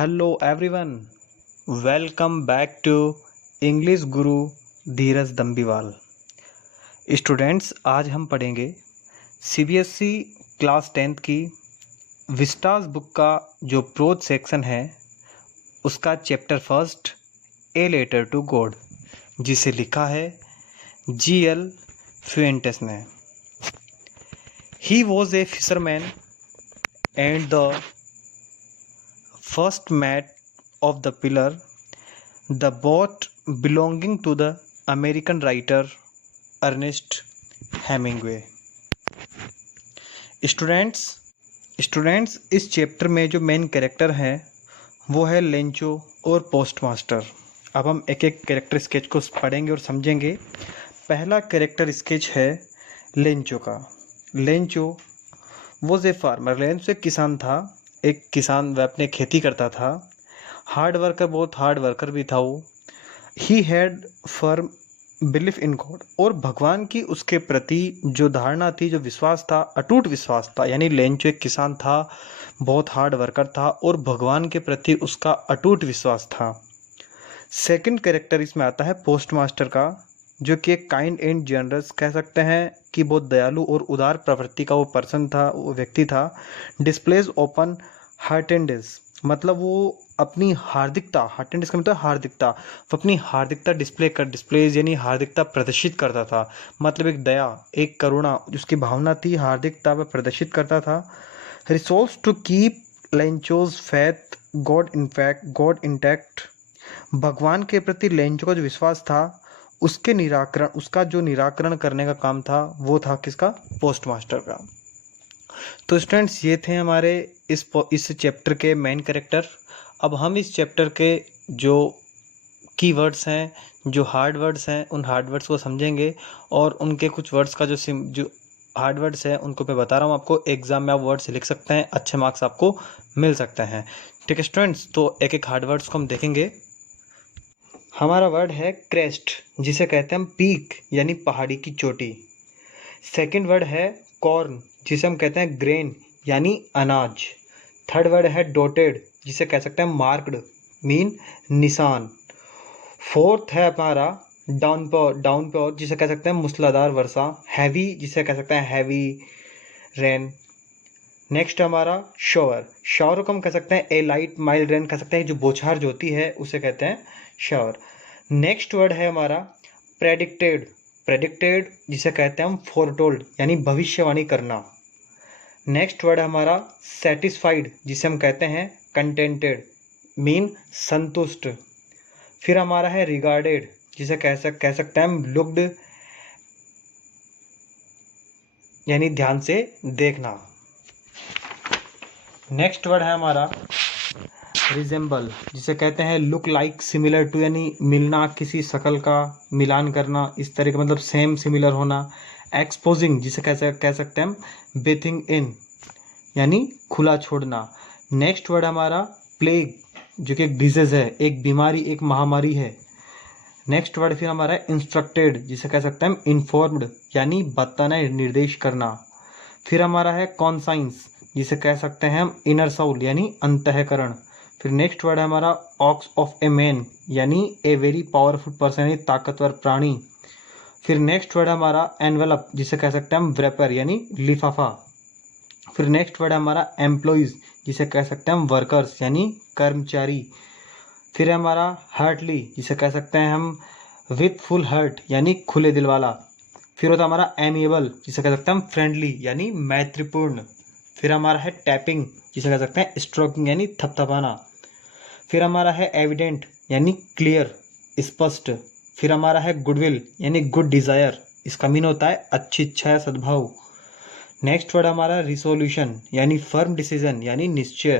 Hello everyone, welcome back to English Guru Dheeraj दम्बीवाल। Students, आज हम पढ़ेंगे सीबीएसई क्लास 10th की विस्टास बुक का जो प्रोज सेक्शन है उसका chapter first, a letter to God, जिसे लिखा है जीएल फ्यूएंटेस ने। He was a fisherman and the first mate of the Pillar, the boat belonging to the American writer Ernest Hemingway। Students इस chapter में जो main character हैं वो है लेंचो और पोस्टमास्टर। अब हम एक एक कैरेक्टर स्केच को पढ़ेंगे और समझेंगे। पहला कैरेक्टर स्केच है लेंचो का। Lencho was a farmer. Lencho एक किसान था। एक किसान वह अपने खेती करता था। हार्ड वर्कर, बहुत हार्ड वर्कर भी था वो। He had firm belief in God, और भगवान की उसके प्रति जो धारणा थी, जो विश्वास था, अटूट विश्वास था। यानी लेंचो एक किसान था, बहुत हार्ड वर्कर था और भगवान के प्रति उसका अटूट विश्वास था। सेकंड कैरेक्टर इसमें आता है पोस्ट मास्टर का, जो कि एक काइंड एंड जनरस, कह सकते हैं कि बहुत दयालु और उदार प्रवृत्ति का वो पर्सन था, वो व्यक्ति था। डिस्प्लेज ओपन हार्टेंडेस, मतलब वो अपनी हार्दिकता, हार्टेंडेस का मतलब हार्दिकता, वो अपनी हार्दिकता डिस्प्लेज यानी हार्दिकता प्रदर्शित करता था। मतलब एक दया, एक करुणा उसकी भावना थी, हार्दिकता वह प्रदर्शित करता था। Resolves to keep Lencho's faith God intact, भगवान के प्रति लेंचो का जो विश्वास था उसके निराकरण, उसका जो निराकरण करने का काम था वो था किसका? पोस्ट मास्टर का। तो स्टूडेंट्स, ये थे हमारे इस चैप्टर के मेन कैरेक्टर। अब हम इस चैप्टर के जो कीवर्ड्स हैं, जो हार्ड वर्ड्स हैं, उन हार्ड वर्ड्स को समझेंगे और उनके कुछ वर्ड्स का जो हार्ड वर्ड्स हैं उनको मैं बता रहा हूँ आपको। एग्जाम में आप वर्ड्स लिख सकते हैं, अच्छे मार्क्स आपको मिल सकते हैं। ठीक है स्टूडेंट्स, तो एक एक हार्ड वर्ड्स को हम देखेंगे। हमारा वर्ड है क्रेस्ट, जिसे कहते हैं हम पीक यानी पहाड़ी की चोटी। सेकंड वर्ड है कॉर्न, जिसे हम कहते हैं ग्रेन यानी अनाज। थर्ड वर्ड है डॉटेड, जिसे कह सकते हैं मार्क्ड मीन निशान। फोर्थ है हमारा डाउनपोर, जिसे कह सकते हैं मूसलाधार वर्षा। हैवी, जिसे कह सकते हैं हैवी रेन। नेक्स्ट हमारा शावर को हम कह सकते हैं ए लाइट माइल्ड रेन, कह सकते हैं जो बौछार जो होती है उसे कहते हैं शावर। नेक्स्ट वर्ड है हमारा प्रेडिक्टेड, जिसे कहते हैं हम फोरटोल्ड यानी भविष्यवाणी करना। नेक्स्ट वर्ड है हमारा सेटिस्फाइड, जिसे हम कहते हैं कंटेंटेड मीन संतुष्ट। फिर हमारा है रिगार्डेड, जिसे कह सकते हैं हम लुक्ड यानी ध्यान से देखना। नेक्स्ट वर्ड है हमारा रिजेंबल, जिसे कहते हैं लुक लाइक सिमिलर टू, यानी मिलना, किसी शक्ल का मिलान करना, इस तरह का मतलब सेम सिमिलर होना। एक्सपोजिंग, जिसे कह सकते हैं हम बेथिंग इन यानी खुला छोड़ना। नेक्स्ट वर्ड हमारा प्लेग, जो कि एक डिजीज है, एक बीमारी, एक महामारी है। नेक्स्ट वर्ड फिर हमारा इंस्ट्रक्टेड, जिसे कह सकते हैं हम इन्फॉर्म्ड यानी बताना, निर्देश करना। फिर हमारा है कॉन्साइंस, जिसे कह सकते हैं हम इनर साउल यानी अंतःकरण। फिर नेक्स्ट वर्ड है हमारा ऑक्स ऑफ ए मैन, यानी ए वेरी पावरफुल पर्सन यानी ताकतवर प्राणी। फिर नेक्स्ट वर्ड है हमारा एनवेलप, जिसे कह सकते हैं हम व्रैपर यानी लिफाफा। फिर नेक्स्ट वर्ड है हमारा एम्प्लॉइज, जिसे कह सकते हैं हम वर्कर्स यानी कर्मचारी। फिर है हमारा हार्टली, जिसे कह सकते हैं हम विथ फुल हार्ट यानी खुले दिल वाला। फिर होता है हमारा एमिएबल, जिसे कह सकते हैं हम फ्रेंडली यानी मैत्रीपूर्ण। फिर हमारा है टैपिंग, जिसे कह सकते हैं स्ट्रोकिंग यानी थपथपाना। फिर हमारा है एविडेंट यानी क्लियर, स्पष्ट। फिर हमारा है गुडविल यानी गुड डिजायर, इसका मीन होता है अच्छी इच्छा या सद्भाव। नेक्स्ट वर्ड हमारा रिसोल्यूशन यानी फर्म डिसीजन यानी निश्चय।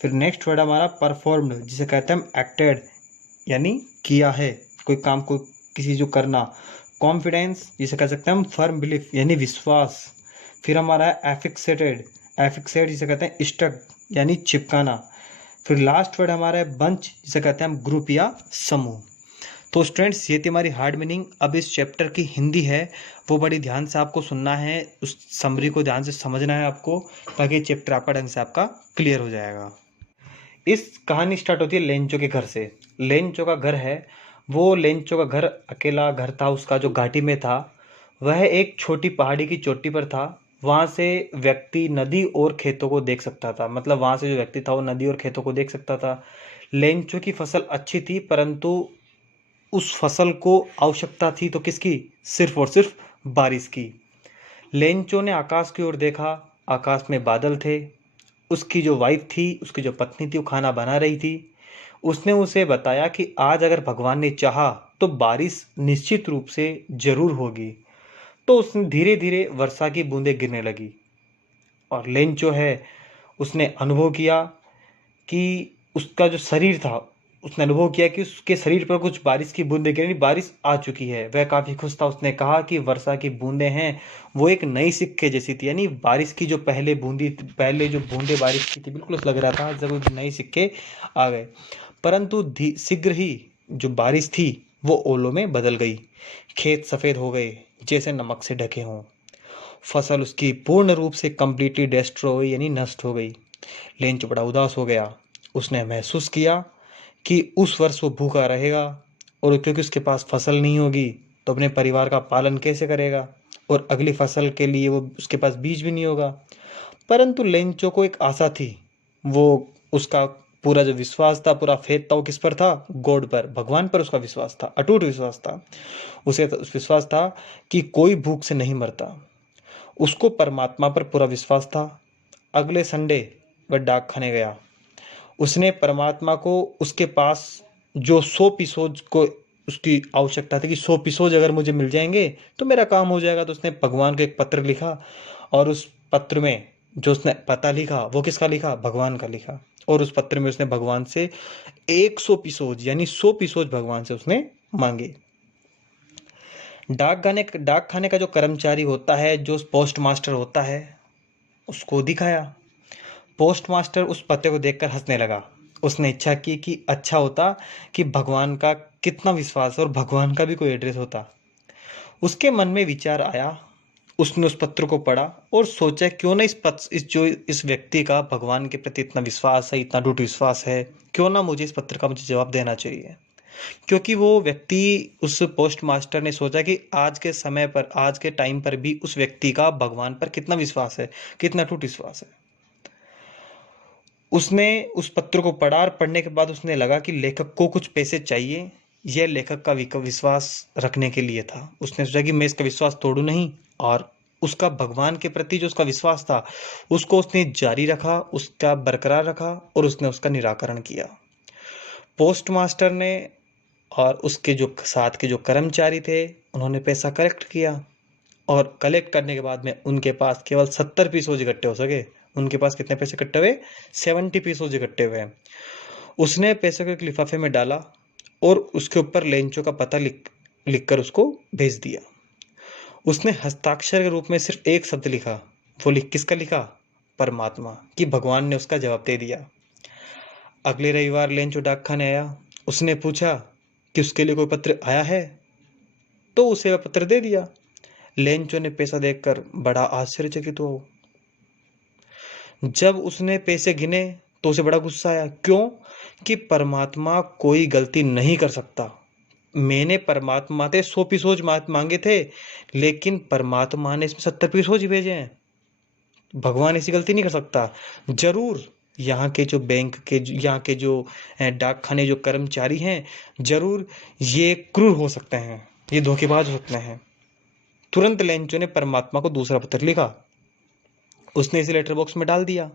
फिर नेक्स्ट वर्ड हमारा परफॉर्म्ड, जिसे कहते हैं हम एक्टेड यानी किया है, कोई काम को किसी जो करना। कॉन्फिडेंस, जिसे कह सकते हैं हम फर्म बिलीफ यानी विश्वास। फिर हमारा है एफिक्सेटेड, जिसे कहते हैं स्टक यानी चिपकाना। फिर लास्ट वर्ड हमारा है बंच, जिसे कहते हैं हम ग्रुप या समूह। तो स्टूडेंट्स, ये थी हमारी हार्ड मीनिंग। अब इस चैप्टर की हिंदी है वो बड़ी ध्यान से आपको सुनना है, उस समरी को ध्यान से समझना है आपको, ताकि चैप्टर आपका ढंग से आपका क्लियर हो जाएगा। इस कहानी स्टार्ट होती है लेंचो के घर से। लेंचो का घर है, वो लेंचो का घर अकेला घर था, उसका जो घाटी में था वह एक छोटी पहाड़ी की चोटी पर था। वहाँ से व्यक्ति नदी और खेतों को देख सकता था, मतलब वहाँ से जो व्यक्ति था वो नदी और खेतों को देख सकता था। लेंचो की फसल अच्छी थी, परंतु उस फसल को आवश्यकता थी तो किसकी? सिर्फ और सिर्फ बारिश की। लेंचो ने आकाश की ओर देखा, आकाश में बादल थे। उसकी जो वाइफ थी, उसकी जो पत्नी थी, वो खाना बना रही थी। उसने उसे बताया कि आज अगर भगवान ने चाहा तो बारिश निश्चित रूप से जरूर होगी। तो उसने धीरे धीरे वर्षा की बूंदें गिरने लगी, और लेंचो है उसने अनुभव किया कि उसका जो शरीर था, उसने अनुभव किया कि उसके शरीर पर कुछ बारिश की बूंदें गिर रही, बारिश आ चुकी है। वह काफ़ी खुश था। उसने कहा कि वर्षा की बूंदें हैं वो एक नई सिक्के जैसी थी, यानी बारिश की जो पहले जो बूंदें बारिश की थी, बिल्कुल ऐसा लग रहा था जब नए सिक्के आ गए। परंतु शीघ्र ही जो बारिश थी वो ओलों में बदल गई। खेत सफ़ेद हो गए जैसे नमक से ढके हों। फसल उसकी पूर्ण रूप से कंप्लीटली डिस्ट्रॉय यानी नष्ट हो गई। लेंच बड़ा उदास हो गया। उसने महसूस किया कि उस वर्ष वो भूखा रहेगा, और क्योंकि उसके पास फसल नहीं होगी तो अपने परिवार का पालन कैसे करेगा, और अगली फसल के लिए वो उसके पास बीज भी नहीं होगा। परंतु लेंचो को एक आशा थी। वो उसका पूरा जो विश्वास था, पूरा फेथ था, वो किस पर था? गॉड पर, भगवान पर उसका विश्वास था, अटूट विश्वास था। उसे विश्वास था कि कोई भूख से नहीं मरता। उसको परमात्मा पर पूरा विश्वास था। अगले संडे वह डाक खाने गया। उसने परमात्मा को उसके पास जो 100 पीसोज को उसकी आवश्यकता थी कि 100 पीसोज अगर मुझे मिल जाएंगे तो मेरा काम हो जाएगा, तो उसने भगवान को एक पत्र लिखा। और उस पत्र में जो उसने पता लिखा वो किसका लिखा? भगवान का लिखा। और उस पत्र में उसने भगवान से 100 पीसोज यानी 100 पीसोज भगवान से उसने मांगे। डाक खाने का जो कर्मचारी होता है, जो पोस्ट मास्टर होता है, उसको दिखाया। पोस्ट मास्टर उस पते को देखकर हंसने लगा। उसने इच्छा की कि अच्छा होता कि भगवान का कितना विश्वास है और भगवान का भी कोई एड्रेस होता। उसके मन में विचार आया। उसने उस पत्र को पढ़ा और सोचा क्यों ना इस व्यक्ति का भगवान के प्रति इतना विश्वास है, इतना टूट विश्वास है, क्यों ना मुझे इस पत्र का मुझे जवाब देना चाहिए। क्योंकि वो व्यक्ति, उस पोस्ट मास्टर ने सोचा कि आज के समय पर, आज के टाइम पर भी उस व्यक्ति का भगवान पर कितना विश्वास है, कितना टूट विश्वास है। उसने उस पत्र को पढ़ा, और पढ़ने के बाद उसने लगा कि लेखक को कुछ पैसे चाहिए। यह लेखक का विश्वास रखने के लिए था। उसने सोचा कि मैं इसका विश्वास तोड़ू नहीं, और उसका भगवान के प्रति जो उसका विश्वास था उसको उसने जारी रखा, उसका बरकरार रखा, और उसने उसका निराकरण किया। पोस्ट मास्टर ने और उसके जो साथ के जो कर्मचारी थे उन्होंने पैसा कलेक्ट किया, और कलेक्ट करने के बाद में उनके पास केवल 70 पीसोज इकट्ठे हो सके। उनके पास कितने पैसे इकट्ठे हुए? 70 पीसोज इकट्ठे हुए। उसने पैसे को एक लिफाफे में डाला और उसके ऊपर लेंचो का पता लिख कर उसको भेज दिया। उसने हस्ताक्षर के रूप में सिर्फ एक शब्द लिखा। वो किसका लिखा? परमात्मा, कि भगवान ने उसका जवाब दे दिया। अगले रविवार लेंचो डाक खाने आया। उसने पूछा कि उसके लिए कोई पत्र आया है, तो उसे वह पत्र दे दिया। लेंचो ने पैसा देखकर बड़ा आश्चर्यचकित हुआ। जब उसने पैसे गिने तो उसे बड़ा गुस्सा आया। क्यों? कि परमात्मा कोई गलती नहीं कर सकता। मैंने परमात्मा से 100 पीसोज मांगे थे, लेकिन परमात्मा ने इसमें 70 पीसोज ही भेजे हैं। भगवान ऐसी गलती नहीं कर सकता। जरूर यहाँ के जो बैंक के, यहाँ के जो डाक खाने जो कर्मचारी हैं, जरूर ये क्रूर हो सकते हैं, ये धोखेबाज हो सकते हैं। तुरंत लेंचो ने परमात्मा को दूसरा पत्र लिखा। उसने इसे लेटर बॉक्स में डाल दिया।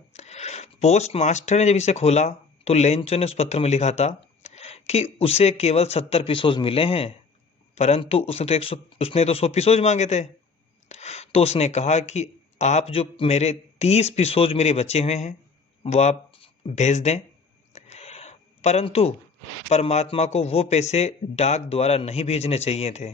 पोस्ट मास्टर ने जब इसे खोला तो लेंचो ने उस पत्र में लिखा था कि उसे केवल 70 पीसोज मिले हैं, परंतु उसने तो 100 पीसोज मांगे थे। तो उसने कहा कि आप जो मेरे 30 पीसोज मेरे बचे हुए हैं वो आप भेज दें, परंतु परमात्मा को वो पैसे डाक द्वारा नहीं भेजने चाहिए थे।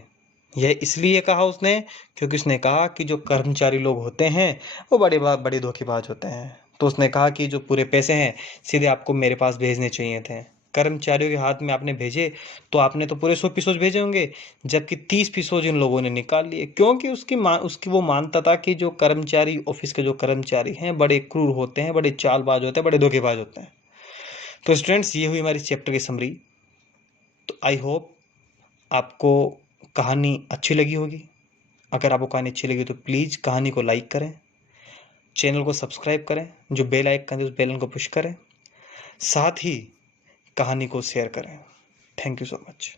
यह इसलिए कहा उसने क्योंकि उसने कहा कि जो कर्मचारी लोग होते हैं वो बड़े धोखेबाज होते हैं। तो उसने कहा कि जो पूरे पैसे हैं सीधे आपको मेरे पास भेजने चाहिए थे। कर्मचारियों के हाथ में आपने भेजे तो आपने तो पूरे 100 पीसोज भेजे होंगे, जबकि 30 पीसोज इन लोगों ने निकाल लिए। क्योंकि उसकी वो मानता था कि जो कर्मचारी, ऑफिस के जो कर्मचारी हैं, बड़े क्रूर होते हैं, बड़े चालबाज होते हैं, बड़े धोखेबाज होते हैं। तो स्टूडेंट्स, ये हुई हमारी चैप्टर की समरी। तो आई होप आपको कहानी अच्छी लगी होगी। अगर आपको कहानी अच्छी लगी तो प्लीज़ कहानी को लाइक करें, चैनल को सब्सक्राइब करें, जो बेल आइकन है उस बेल आइकन को पुश करें, साथ ही कहानी को शेयर करें। Thank you so much.